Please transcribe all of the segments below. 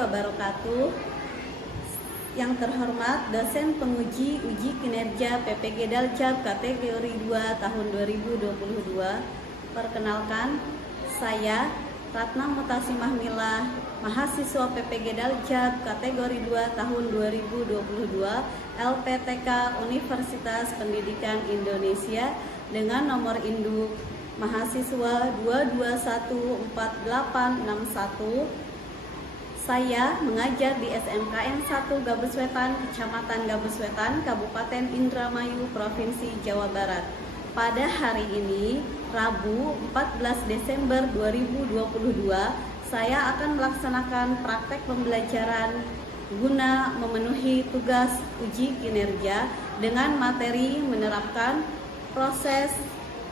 wabarakatuh. Yang terhormat dosen penguji uji kinerja PPG Daljab kategori 2 tahun 2022. Perkenalkan, saya Ratna Mutasi Mahmilah, mahasiswa PPG Daljab kategori 2 tahun 2022 LPTK Universitas Pendidikan Indonesia dengan nomor induk mahasiswa 2214861. Saya mengajar di SMKN 1 Gabuswetan, Kecamatan Gabuswetan, Kabupaten Indramayu, Provinsi Jawa Barat. Pada hari ini, Rabu 14 Desember 2022, saya akan melaksanakan praktek pembelajaran guna memenuhi tugas uji kinerja dengan materi menerapkan proses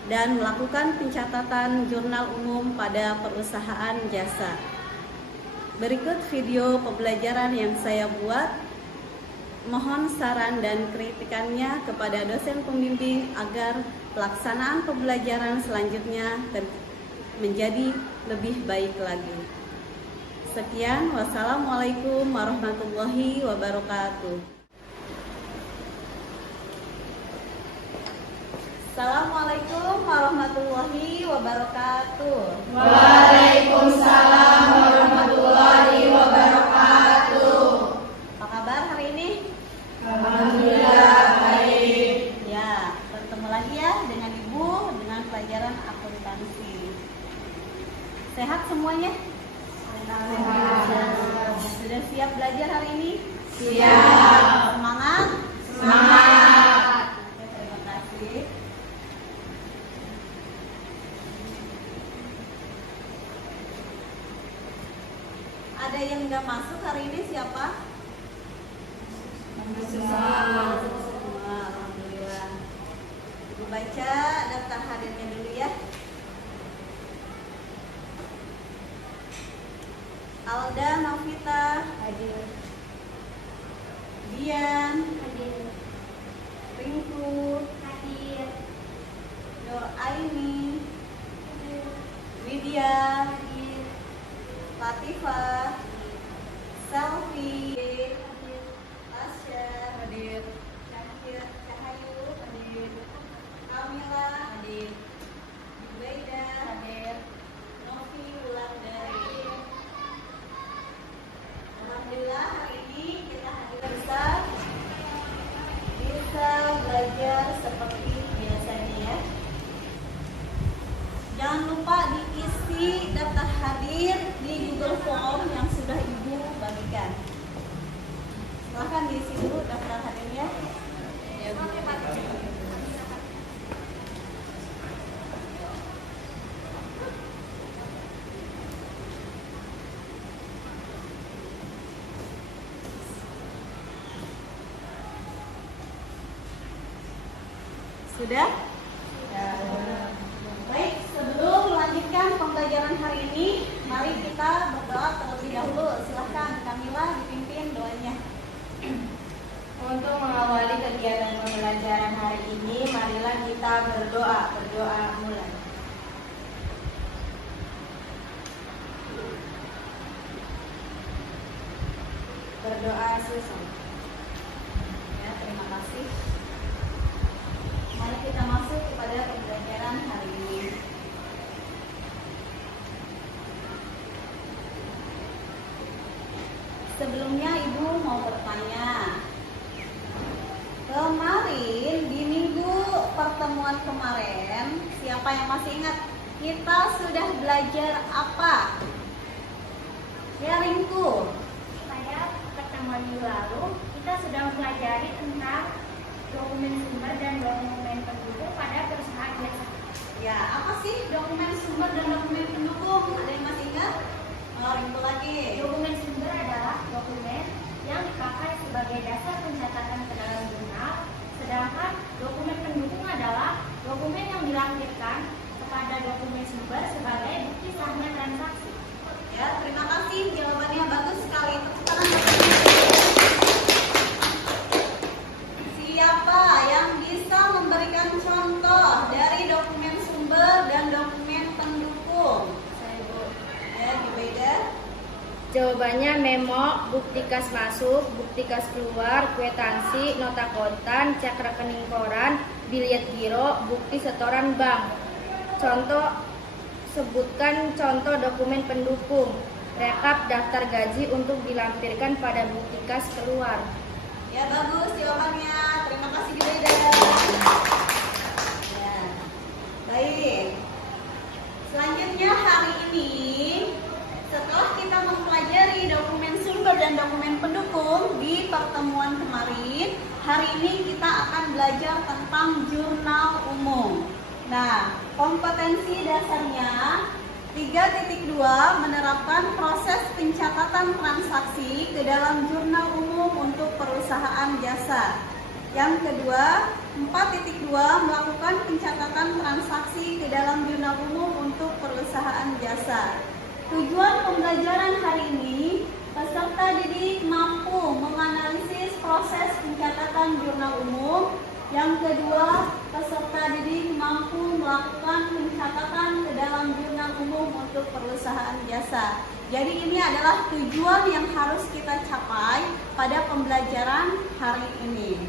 dan melakukan pencatatan jurnal umum pada perusahaan jasa. Berikut video pembelajaran yang saya buat. Mohon saran dan kritikannya kepada dosen pembimbing agar pelaksanaan pembelajaran selanjutnya menjadi lebih baik lagi. Sekian, wassalamualaikum warahmatullahi wabarakatuh. Assalamualaikum warahmatullahi wabarakatuh. Waalaikumsalam warahmatullahi wabarakatuh. Apa kabar hari ini? Alhamdulillah baik. Ya, bertemu lagi ya dengan Ibu dengan pelajaran akuntansi. Sehat semuanya? Sudah siap belajar hari ini? Siap. Semangat? Semangat. Oke, terima kasih. Ada yang nggak masuk hari ini siapa? Semua. Alhamdulillah. Ibu baca daftar hadirnya dulu ya. Alda Novita hadir. Dian hadir. Rinku hadir. Nur Aini hadir. Widya hadir. Latifah, Selvi hadir. Tasya hadir. Cahayu hadir. Kamila hadir. Jubaida hadir. Novi Wulandari. Alhamdulillah hari ini kita bisa belajar seperti biasanya ya. Jangan lupa diisi daftar hadir di Google Form yang sudah Ibu bagikan. Silahkan diisi dulu daftar hadirnya. Ya, sudah? Baik, sebelum melanjutkan pembelajaran hari ini, mari kita berdoa terlebih dahulu. Silahkan Kamila dipimpin doanya. Untuk mengawali kegiatan pembelajaran hari ini, marilah kita berdoa. Berdoa mulai. Berdoa Susan. Ya, terima kasih. Mari kita masuk kepada pembelajaran hari ini. Sebelumnya Ibu mau bertanya. Kemarin di minggu pertemuan kemarin, siapa yang masih ingat? Kita sudah belajar apa? Ya, Rinku. Pada pertemuan minggu lalu, kita sudah mempelajari tentang dokumen sumber dan dokumen pendukung pada perusahaan jasa. Ya, apa sih dokumen sumber dan dokumen pendukung? Ada yang masih ingat? Oh, Rinku lagi. Dokumen sumber adalah dokumen yang dipakai sebagai dasar pencatatan ke dalam jurnal, sedangkan dokumen pendukung adalah dokumen yang dilampirkan kepada dokumen sumber sebagai bukti sahnya transaksi. Ya, terima kasih. Jawabannya bagus sekali. Tepuk tangan. Siapa yang bisa memberikan contoh dari dokumen sumber dan dokumen pendukung? Saya, Bu. Ya, Jubaida. Jawabannya memo, bukti kas masuk, bukti kas keluar, kwitansi, nota kontan, cek rekening koran, bilet giro, bukti setoran bank. Contoh, sebutkan contoh dokumen pendukung. Rekap daftar gaji untuk dilampirkan pada bukti kas keluar. Ya, bagus jawabannya. Terima kasih Junaida. Ya. Baik. Selanjutnya hari ini, setelah kita mempelajari dokumen sumber dan dokumen pendukung di pertemuan kemarin, hari ini kita akan belajar tentang jurnal umum. Nah, kompetensi dasarnya 3.2 menerapkan proses pencatatan transaksi ke dalam jurnal umum untuk perusahaan jasa. Yang kedua, 4.2 melakukan pencatatan transaksi ke dalam jurnal umum untuk perusahaan jasa. Tujuan pembelajaran hari ini, peserta didik mampu menganalisis proses pencatatan jurnal umum. Yang kedua, peserta didik mampu melakukan pencatatan ke dalam jurnal umum untuk perusahaan jasa. Jadi ini adalah tujuan yang harus kita capai pada pembelajaran hari ini.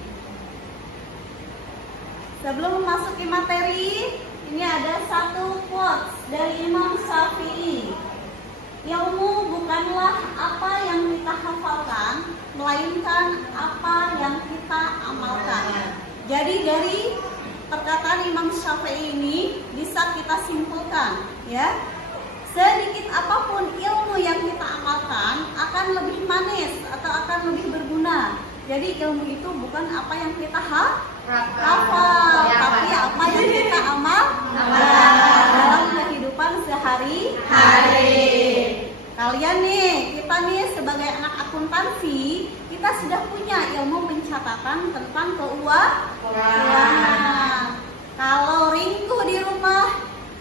Sebelum memasuki materi, ini ada satu quotes dari Imam Syafi'i. Ilmu bukanlah apa yang kita hafalkan, melainkan apa yang kita amalkan. Jadi dari perkataan Imam Syafi'i ini bisa kita simpulkan, ya. Sedikit apapun ilmu yang kita amalkan akan lebih manis atau akan lebih berguna. Jadi ilmu itu bukan apa yang kita hafal, tapi apa yang kita dalam kehidupan sehari-hari. Kalian nih, kita nih sebagai anak akuntansi, kita sudah punya ilmu pencatatan tentang keuangan. Kalau Ringku di rumah,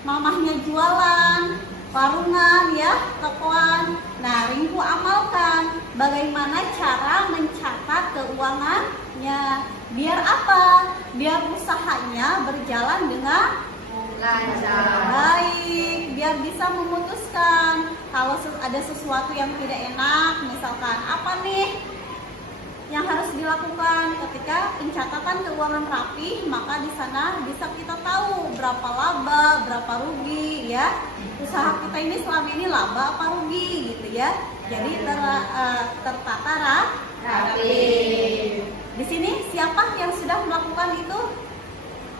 mamahnya jualan, warungan ya, tokoan. Nah, Ringku amalkan bagaimana cara mencatat keuangannya. Biar apa? Biar usahanya berjalan dengan lancar. Baik, biar bisa memutuskan kalau ada sesuatu yang tidak enak, misalkan apa nih yang harus dilakukan ketika pencatatan keuangan rapi, maka di sana bisa kita tahu berapa laba, berapa rugi ya. Usaha kita ini selama ini laba apa rugi gitu ya. Jadi tertata rapi. Di sini siapa yang sudah melakukan itu?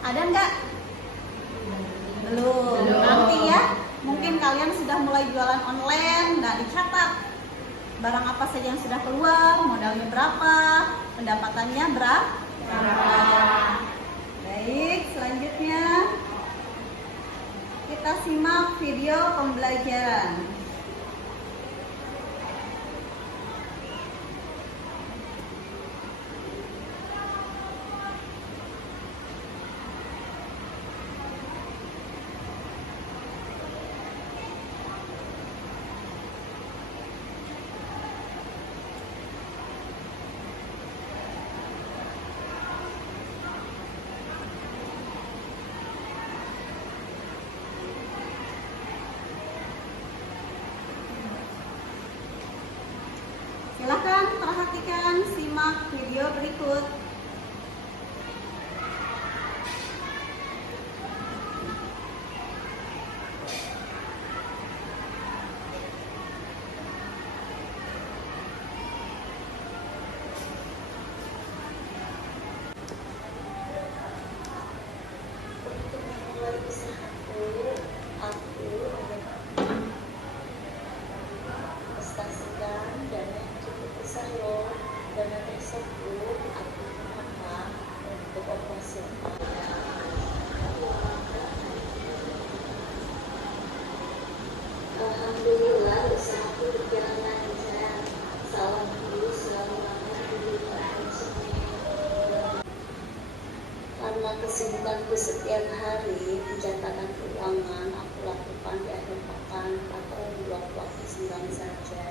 Ada enggak? Belum. Nanti ya, mungkin kalian sudah mulai jualan online. Nah, dicatat barang apa saja yang sudah keluar, modalnya berapa, pendapatannya berapa. Baik, selanjutnya kita simak video pembelajaran. Silakan perhatikan, simak video berikut. Alhamdulillah usahaku berjalan lancar. Salam dulu selalu ramah di lingkungan semuanya. Karena kesibukanku setiap hari, pencatatan keuangan aku lakukan di akhir pekan atau di waktu senggang saja.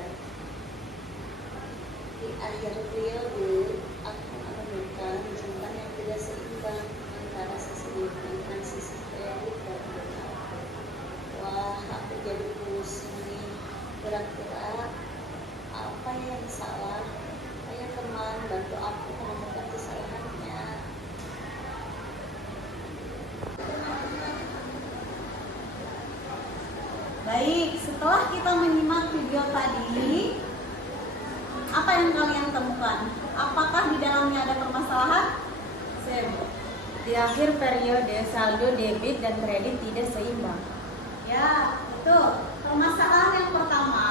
Di akhir periode, aku menemukan jumlah yang tidak seimbang antara sisi lingkungan transisi kredit dan bunga. Wah, aku jadi pusing nih. Kira-kira salah. Ayo teman, bantu aku menemukan kesalahannya. Baik, setelah kita menyimak video tadi, apa yang kalian temukan? Apakah di dalamnya ada permasalahan? Di akhir periode saldo debit dan kredit tidak seimbang. Ya, betul. Permasalahan yang pertama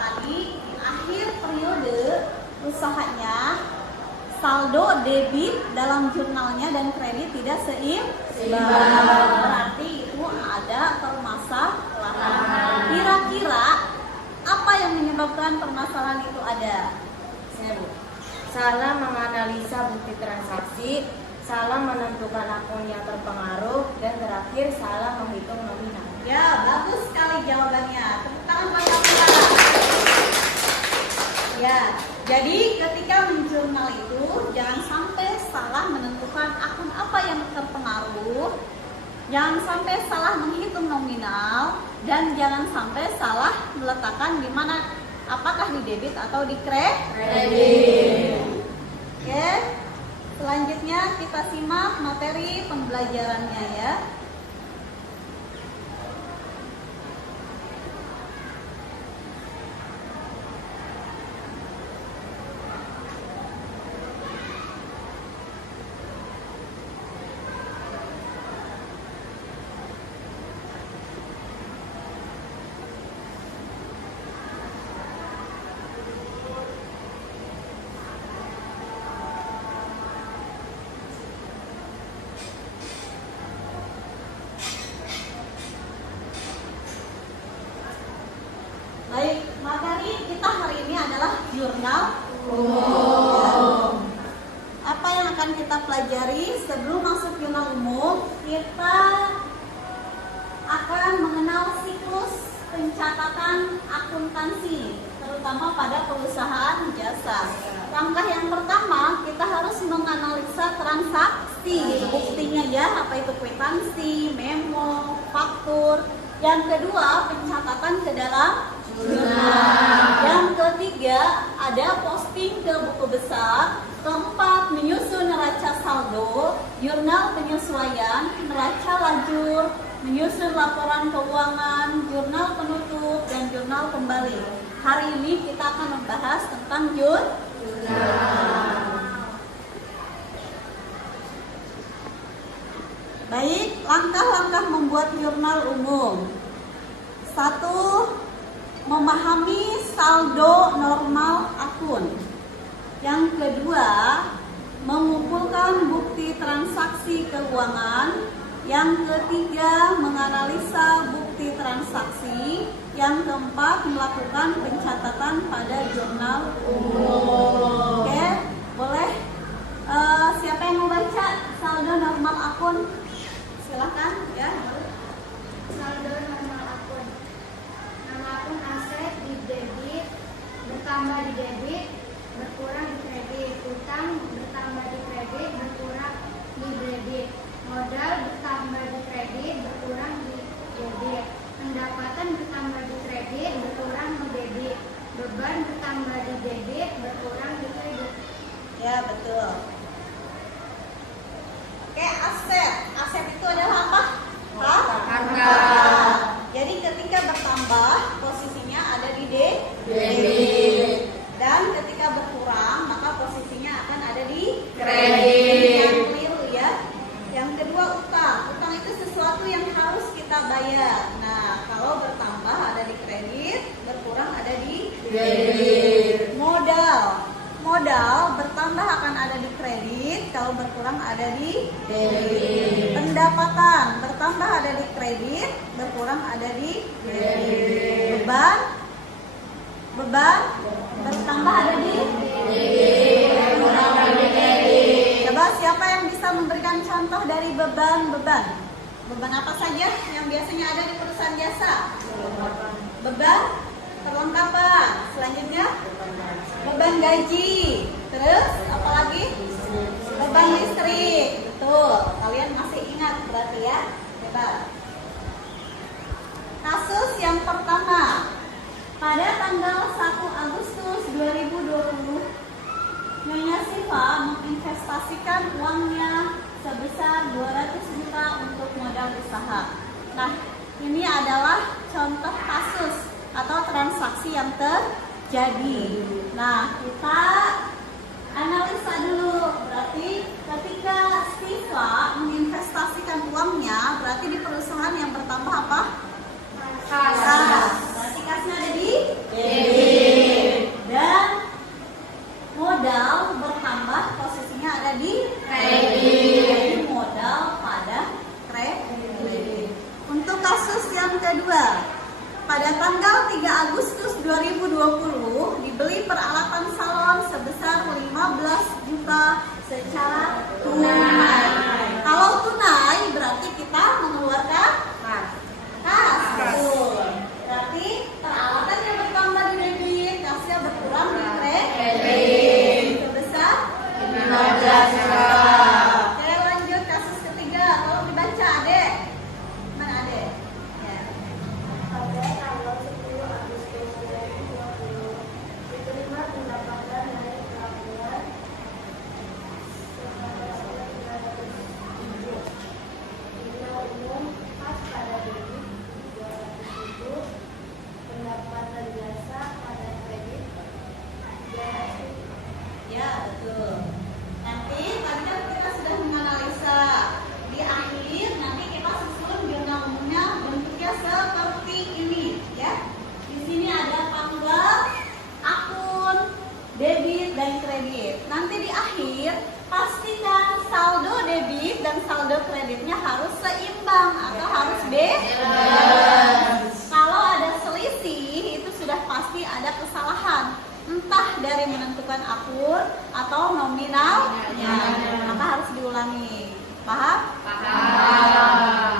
tadi di akhir periode usahanya saldo debit dalam jurnalnya dan kredit tidak seimbang. Berarti itu ada permasalahan. Kira-kira apa yang menyebabkan permasalahan itu ada? Salah menganalisa bukti transaksi, salah menentukan akun yang terpengaruh, dan terakhir salah menghitung nominal. Ya, bagus sekali jawabannya. Tepuk tangan buat kamu. Ya, jadi ketika menjurnal itu jangan sampai salah menentukan akun apa yang terpengaruh, jangan sampai salah menghitung nominal, dan jangan sampai salah meletakkan di mana, apakah di debit atau di kredit. Oke, selanjutnya kita simak materi pembelajarannya ya. Baik, materi kita hari ini adalah jurnal umum. Apa yang akan kita pelajari sebelum masuk jurnal umum? Kita akan mengenal siklus pencatatan akuntansi, terutama pada perusahaan jasa. Langkah yang pertama, kita harus menganalisa transaksi, buktinya ya, apa itu kwitansi, memo, faktur. Yang kedua, pencatatan ke dalam jurnal. Yang ketiga, ada posting ke buku besar. Keempat, menyusun neraca saldo, jurnal penyesuaian, neraca lajur, menyusun laporan keuangan, jurnal penutup, dan jurnal kembali. Hari ini kita akan membahas tentang jurnal. Baik, langkah-langkah membuat jurnal umum. 1. Memahami saldo normal akun. Yang kedua, mengumpulkan bukti transaksi keuangan. Yang ketiga, menganalisa bukti transaksi. Yang keempat, melakukan pencatatan pada jurnal umum. Oke, boleh siapa yang mau baca saldo normal akun? Silahkan ya. Saldo normal akun. Nama akun aset di debit, bertambah di debit, berkurang di kredit. Utang bertambah di kredit, berkurang di debit. Modal bertambah di kredit, berkurang di debit. Pendapatan bertambah di kredit, berkurang di debit. Beban bertambah di debit, berkurang di kredit. Ya, betul. Oke, aset. Aset itu adalah apa? Harta. Jadi ketika bertambah, posisinya ada di debit. Dan ketika berkurang, maka posisinya akan ada di Kredit. Yang keliru ya. Yang kedua, utang. Utang itu sesuatu yang harus kita bayar. Nah, kalau bertambah ada di kredit, berkurang ada di Debit. modal. Modal bertambah akan ada di kredit, kalau berkurang ada di Debit. pendapatan bertambah ada di kredit, berkurang ada di Debit. beban bertambah ada di Debit. Berkurang dari debit. Coba siapa yang bisa memberikan contoh dari beban apa saja yang biasanya ada di perusahaan jasa? Beban perlengkapan. Selanjutnya beban gaji. Terus apalagi? Beban listrik. Betul. Kalian masih ingat berarti ya? Hebat. Kasus yang pertama. Pada tanggal 1 Agustus 2020 sebesar 200 juta untuk modal usaha. Nah, ini adalah contoh kasus atau transaksi yang terjadi. Nah, kita analisa dulu. Berarti ketika Siva menginvestasikan uangnya, berarti di perusahaan yang bertambah apa? Kas. Berarti kasnya ada di debit. Dan modal bertambah posisinya ada di kredit. Jadi modal pada kredit. Untuk kasus yang kedua, pada tanggal 3 Agustus 2020 dibeli peralatan salon sebesar 15 juta secara tunai. Kalau tunai berarti kita mengeluarkan kas. Betul. Berarti peralatan yang bertambah di debit, kasnya berkurang di kredit. Sebesar 15 juta. Oke, lanjut kasus ketiga. Tolong dibaca, Adek. Mana Adek? Ya. Pada tanggal 10 Agustus 2020 diterima pendapatan dari pelabuhan Bina umum khas pada debit 200.000, pendapatan jasa pada kredit 300.000. Ya, betul. Nanti tadi kan kita sudah menganalisa. Di akhir nanti kita susun jurnal umumnya bentuknya seperti ini, ya. Di sini ada tanggal, akun, debit dan kredit. Nanti di akhir pastikan saldo debit dan saldo kreditnya harus seimbang atau harus balance. Kalau ada selisih itu sudah pasti ada kesalahan, entah dari menentukan akun atau nominalnya, maka harus diulangi. Paham? Paham.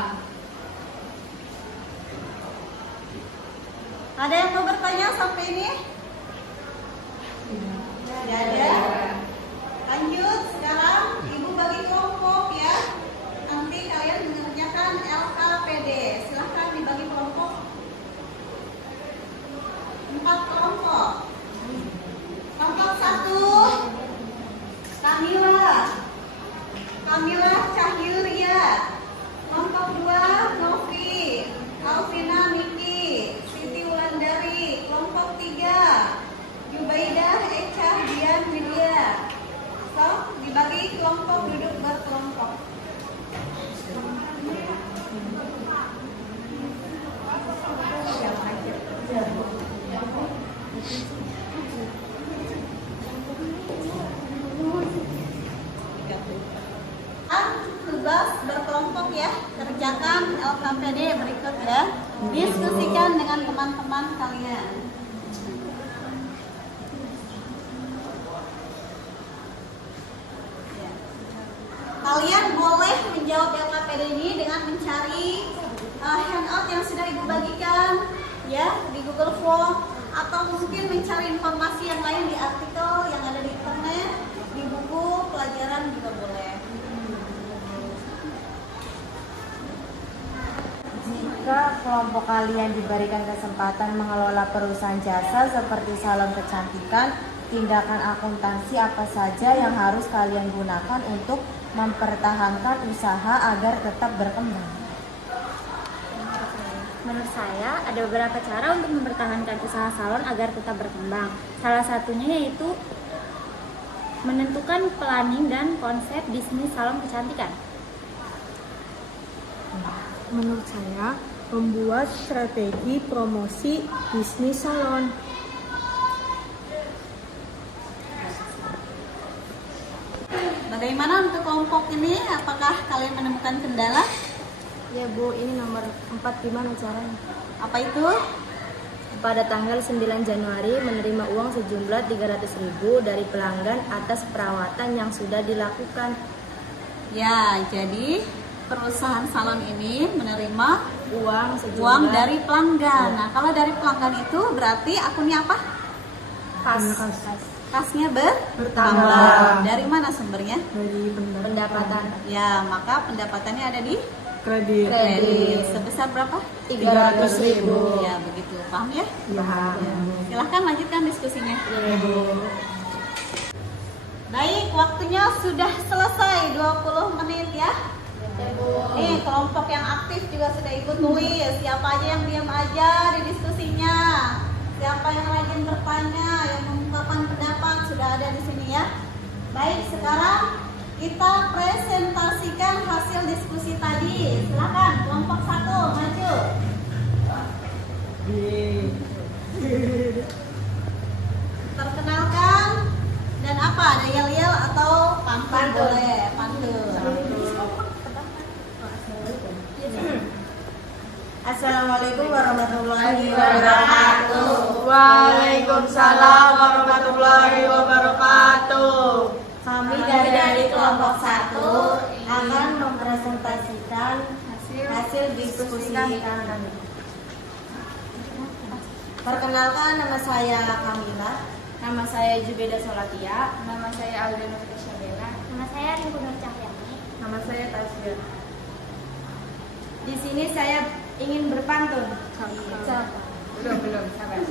Ada yang mau bertanya sampai ini? Tidak ada. Lanjut, sekarang Ibu bagi kelompok ya. Nanti kalian mengerjakan LKPD. Silahkan dibagi kelompok. 4 kelompok. Kelompok 1, Kamila Cahyuria. Kelompok 2, Novi, Alvina Miki, Siti Wulandari. Kelompok 3, Jubaidah Echa Dian Widya. So, dibagi kelompok, duduk berkelompok. Tugas berkelompok ya, kerjakan LKPD berikut ya. Diskusikan dengan teman-teman kalian. Ya. Kalian boleh menjawab LKPD ini dengan mencari handout yang sudah Ibu bagikan ya di Google Form, atau mungkin mencari informasi yang lain di artikel yang ada di internet, di buku pelajaran juga boleh. Jika kelompok kalian diberikan kesempatan mengelola perusahaan jasa seperti salon kecantikan, tindakan akuntansi apa saja yang harus kalian gunakan untuk mempertahankan usaha agar tetap berkembang? Menurut saya, ada beberapa cara untuk mempertahankan usaha salon agar tetap berkembang. Salah satunya yaitu menentukan planning dan konsep bisnis salon kecantikan. Menurut saya, membuat strategi promosi bisnis salon. Bagaimana untuk kelompok ini? Apakah kalian menemukan kendala? Ya Bu, ini nomor 4 gimana caranya? Apa itu? Pada tanggal 9 Januari menerima uang sejumlah 300.000 dari pelanggan atas perawatan yang sudah dilakukan. Ya, jadi perusahaan salon ini menerima Uang dari pelanggan. Nah, kalau dari pelanggan itu berarti akunnya apa? Kasnya bertambah. Dari mana sumbernya? Dari pendapatan Ya, maka pendapatannya ada di kredit. kredit. Sebesar berapa? 300.000. Ya, begitu. Paham ya? Ya. Silahkan lanjutkan diskusinya. Baik, waktunya sudah selesai 20 menit ya. Nih, kelompok yang aktif juga sudah ikut tulis. Siapa aja yang diam aja di diskusinya. Siapa yang rajin bertanya, yang mengungkapkan pendapat sudah ada di sini ya. Baik, sekarang kita presentasikan hasil diskusi tadi. Silakan kelompok 1 maju. Perkenalkan dan apa? Ada yel-yel atau pantun? Boleh, pantun. Assalamualaikum warahmatullahi wabarakatuh. Waalaikumsalam warahmatullahi wabarakatuh. Kami dari kelompok 1 akan mempresentasikan hasil diskusi kami. Perkenalkan, nama saya Kamila. Nama saya Jubeda Solatia. Nama saya Aldana Syabela. Nama saya Ringku Nur Cahyani. Nama saya Tasya. Di sini saya ingin berpantun. Belum, sabar.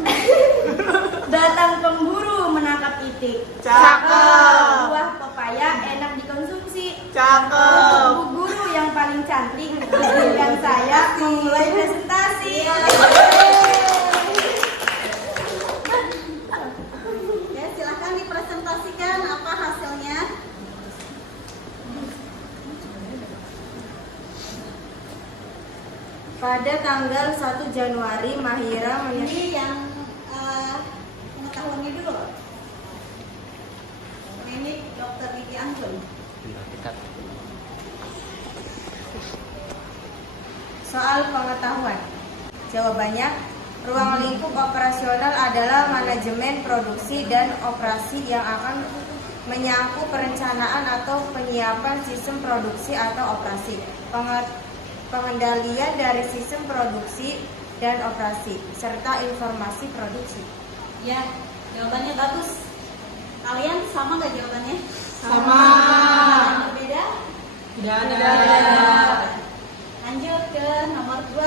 Datang pemburu menangkap itik. Cakep. Buah pepaya enak dikonsumsi. Cakep. Bu guru yang paling cantik izinkan saya memulai presentasi. Ya, silahkan dipresentasikan apa hasilnya. Pada tanggal 1 Januari, Mahira Ini yang pengetahuannya dulu. Klinik Dr. Diki Anggun. Soal pengetahuan. Jawabannya, ruang lingkup operasional adalah manajemen produksi dan operasi yang akan menyangkut perencanaan atau penyiapan sistem produksi atau operasi, pengendalian dari sistem produksi dan operasi, serta informasi produksi. Ya, jawabannya bagus. Kalian sama nggak jawabannya? Sama. Ada yang berbeda? Tidak ada. Lanjut ke nomor 2.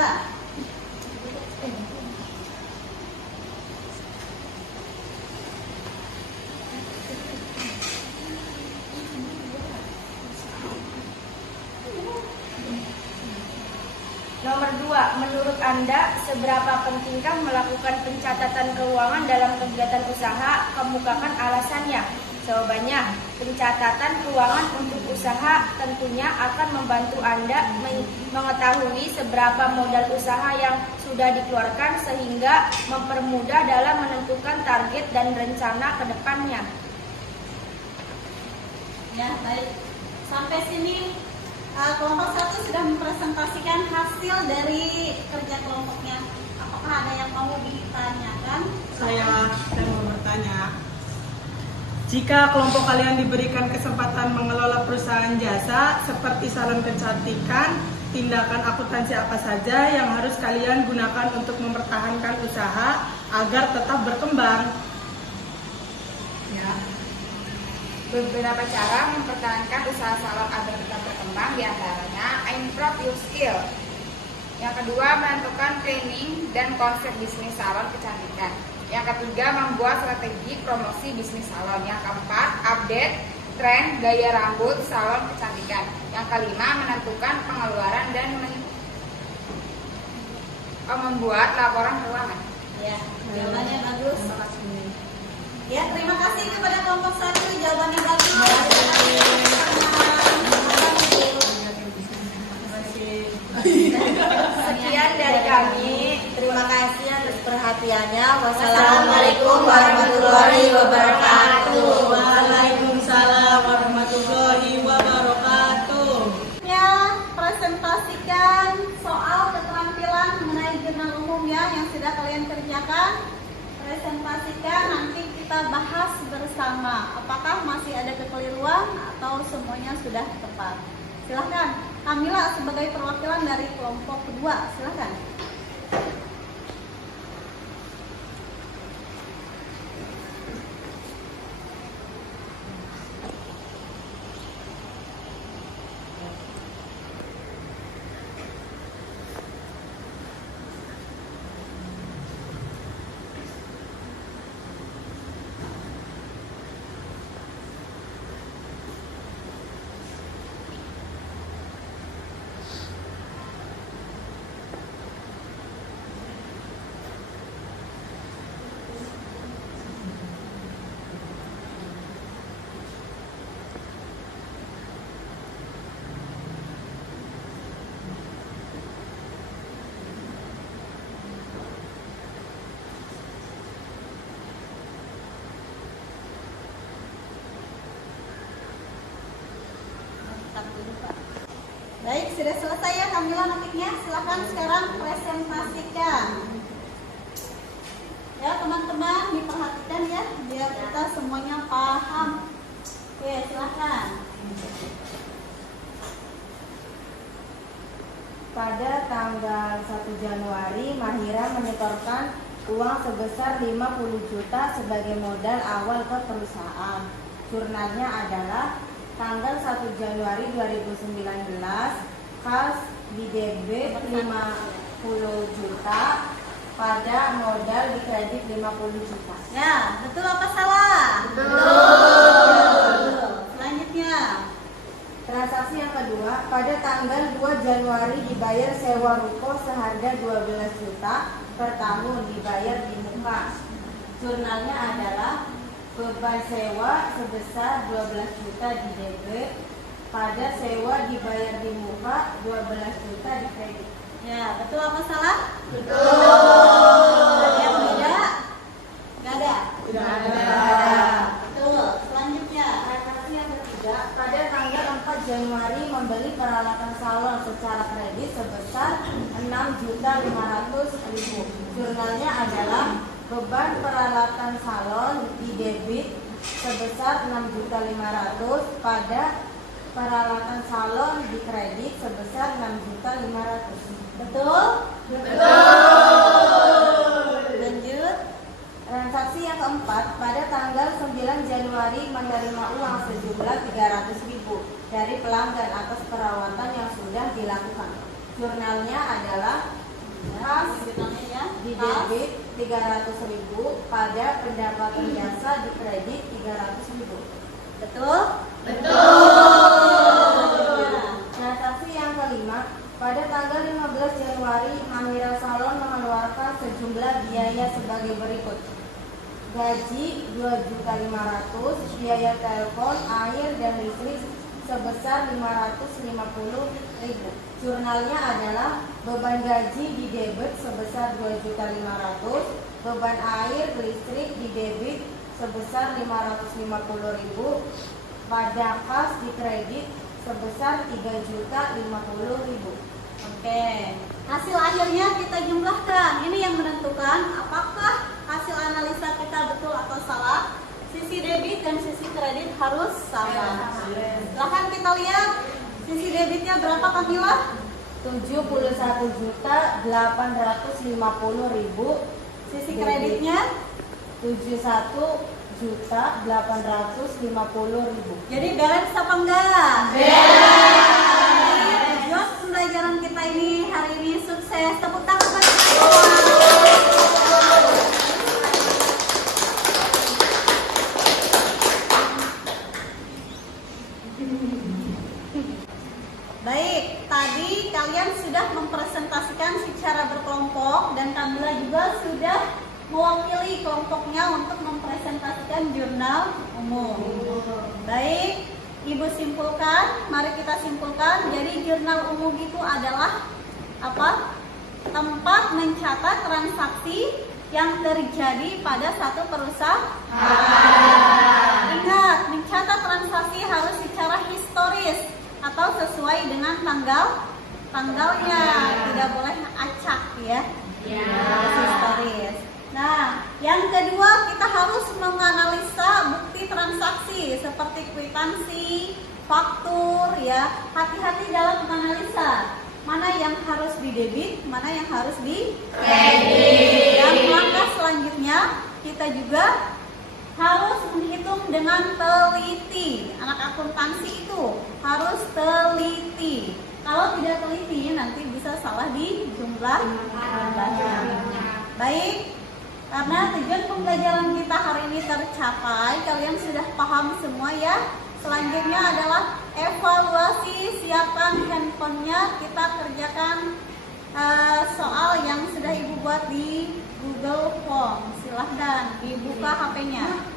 Nomor 2, menurut Anda seberapa pentingkah melakukan pencatatan keuangan dalam kegiatan usaha? Kemukakan alasannya. Jawabannya, pencatatan keuangan untuk usaha tentunya akan membantu Anda mengetahui seberapa modal usaha yang sudah dikeluarkan sehingga mempermudah dalam menentukan target dan rencana ke depannya. Ya, baik. Sampai sini kelompok 1 sudah mempresentasikan hasil dari kerja kelompoknya. Apakah ada yang mau ditanyakan? Saya mau bertanya. Jika kelompok kalian diberikan kesempatan mengelola perusahaan jasa seperti salon kecantikan, tindakan akuntansi apa saja yang harus kalian gunakan untuk mempertahankan usaha agar tetap berkembang? Ya. Beberapa cara mempertahankan usaha salon agar tetap berkembang, diantaranya improve your skill. Yang kedua, menentukan planning dan konsep bisnis salon kecantikan. Yang ketiga, membuat strategi promosi bisnis salon. Yang keempat, update tren gaya rambut salon kecantikan. Yang kelima, menentukan pengeluaran dan membuat laporan keuangan. Ya, jawabannya bagus. Ya, terima kasih kepada kelompok 1, jawabannya bagus. Sekian dari kami. Terima kasih atas perhatiannya. Wassalamualaikum warahmatullahi wabarakatuh. Waalaikumsalam warahmatullahi wabarakatuh. Ya, presentasikan soal keterampilan mengenai jurnal umum ya yang sudah kalian kerjakan. Presentasikan, nanti kita bahas bersama apakah masih ada kekeliruan atau semuanya sudah tepat. Silahkan, Kamila sebagai perwakilan dari kelompok kedua, silahkan. Baik, sudah selesai ya Kamila nantinya. Silahkan sekarang presentasikan. Ya teman-teman, diperhatikan ya, biar kita semuanya paham. Oke, silahkan. Pada tanggal 1 Januari, Mahira menyetorkan uang sebesar 50 juta sebagai modal awal ke perusahaan. Jurnalnya adalah tanggal 1 Januari 2019, kas di debit 50 juta, pada modal di kredit 50 juta. Ya, betul apa salah? Betul. Selanjutnya. Transaksi yang kedua, pada tanggal 2 Januari dibayar sewa ruko seharga 12 juta per tahun dibayar di muka. Jurnalnya adalah beban sewa sebesar 12 juta di debit, pada sewa dibayar di muka 12 juta di kredit. Ya, betul apa salah? Betul. Ada yang beda? Nggak ada? Tidak Ada. Betul. Selanjutnya. Transaksi yang ketiga, pada tanggal 4 Januari membeli peralatan salon secara kredit sebesar 6.500.000. Jurnalnya adalah beban peralatan salon di debit sebesar 6.500.000, pada peralatan salon di kredit sebesar 6.500.000. Betul? Lanjut. Transaksi yang keempat, pada tanggal 9 Januari menerima uang sejumlah 300.000 dari pelanggan atas perawatan yang sudah dilakukan. Jurnalnya adalah kas di debit 300.000, pada pendapatan jasa di kredit 300.000. Betul? Transaksi yang kelima, pada tanggal 15 Januari Mahira Salon mengeluarkan sejumlah biaya sebagai berikut: gaji 2.500.000, biaya telepon, air, dan listrik sebesar 550.000. Jurnalnya adalah beban gaji di debit sebesar 2.500.000, beban air, listrik di debit sebesar 550.000, pada kas di kredit sebesar 3.050.000. Oke. Hasil akhirnya kita jumlahkan. Ini yang menentukan apakah hasil analisa kita betul atau salah. Sisi debit dan sisi kredit harus sama. Silahkan kita lihat. Sisi debitnya berapa Kamila? 71.850.000. Sisi kreditnya? 71.850.000. Jadi balance apa enggak? Balance. Jos pembelajaran kita ini hari ini sukses. Tepuk tangan bagi semua. Baik, tadi kalian sudah mempresentasikan secara berkelompok dan Kamila juga sudah mewakili kelompoknya untuk mempresentasikan jurnal umum. Baik, Ibu simpulkan, mari kita simpulkan. Jadi jurnal umum itu adalah apa? Tempat mencatat transaksi yang terjadi pada satu perusahaan. Ingat, mencatat transaksi harus secara historis atau sesuai dengan tanggalnya, tidak boleh acak ya. Harus historis. Nah, yang kedua kita harus menganalisa bukti transaksi seperti kwitansi, faktur ya. Hati-hati dalam menganalisa mana yang harus didebit, mana yang harus di kredit. Dan langkah selanjutnya kita juga harus menghitung dengan teliti. Anak akuntansi itu harus teliti. Kalau tidak teliti nanti bisa salah di jumlahnya. Baik. Karena tujuan pembelajaran kita hari ini tercapai, kalian sudah paham semua ya. Selanjutnya adalah evaluasi, siapkan handphonenya, kita kerjakan soal yang sudah Ibu buat di Google Form. Silahkan dibuka HP-nya.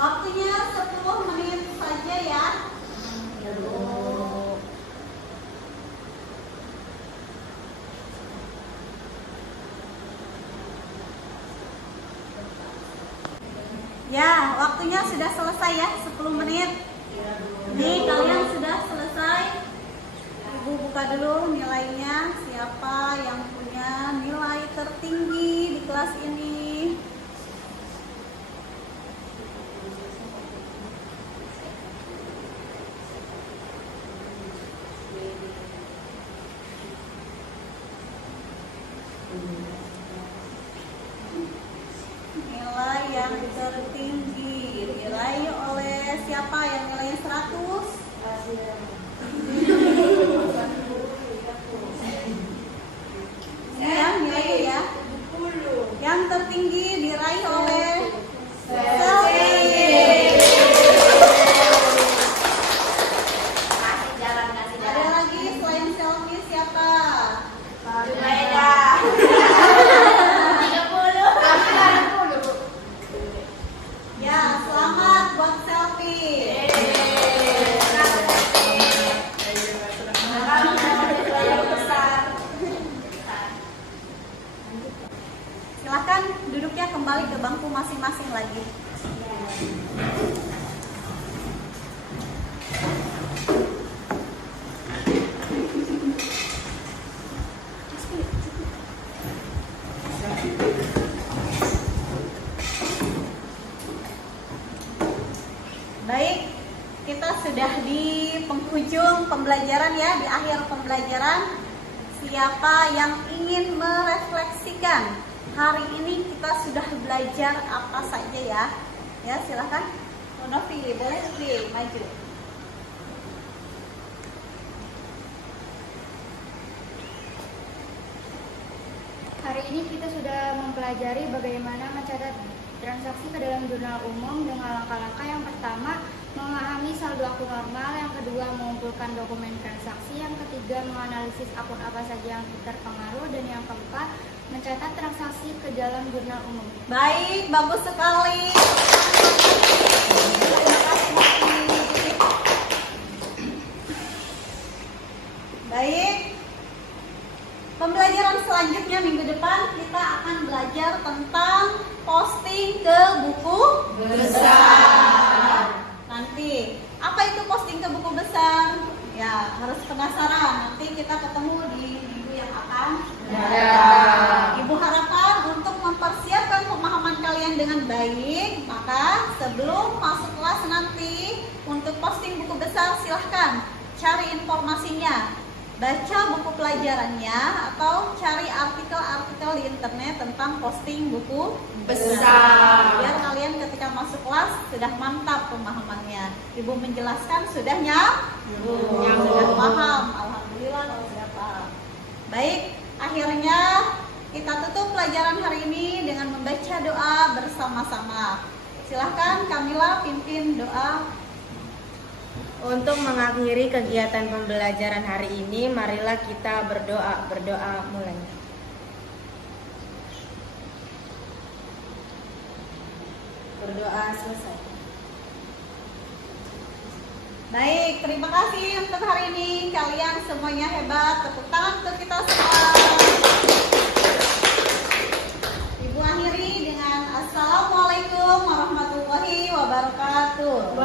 Waktunya 10 menit saja ya. Ya, waktunya sudah selesai ya, 10 menit. Nih, kalian sudah selesai. Ibu buka dulu nilainya. Siapa yang punya nilai tertinggi di kelas ini? Nilai yang tertinggi diraih oleh siapa yang nilainya 100? Ini ya nilainya ya. Yang tertinggi diraih oleh Selvi. Ada lagi selain Selvi siapa? Ya, selamat buat Selvi. Silahkan duduknya kembali ke bangku masing-masing lagi. Baik, kita sudah di penghujung pembelajaran ya, di akhir pembelajaran. Siapa yang ingin merefleksikan hari ini kita sudah belajar apa saja ya? Ya, silakan. Novi, boleh pilih maju. Hari ini kita sudah mempelajari bagaimana mencatat transaksi ke dalam jurnal umum dengan langkah-langkah. Yang pertama, memahami saldo akun normal. Yang kedua, mengumpulkan dokumen transaksi. Yang ketiga, menganalisis akun apa saja yang terpengaruh. Dan yang keempat, mencatat transaksi ke dalam jurnal umum. Baik, bagus sekali. Baik. Pembelajaran selanjutnya minggu depan kita akan belajar tentang posting ke buku besar. Nanti, apa itu posting ke buku besar? Ya, harus penasaran. Nanti kita ketemu di minggu yang akan datang. Ibu harapkan untuk mempersiapkan pemahaman kalian dengan baik, maka sebelum masuk kelas nanti untuk posting buku besar silahkan cari informasinya. Baca buku pelajarannya atau cari artikel-artikel di internet tentang posting buku besar. Biar kalian ketika masuk kelas sudah mantap pemahamannya. Ibu menjelaskan sudah nyambung, sudah paham. Alhamdulillah kalau sudah paham. Baik, akhirnya kita tutup pelajaran hari ini dengan membaca doa bersama-sama. Silahkan Kamila pimpin doa. Untuk mengakhiri kegiatan pembelajaran hari ini, marilah kita berdoa. Berdoa mulai. Berdoa selesai. Baik, terima kasih untuk hari ini. Kalian semuanya hebat. Tepuk tangan untuk kita semua. Ibu akhiri dengan Assalamualaikum warahmatullahi wabarakatuh.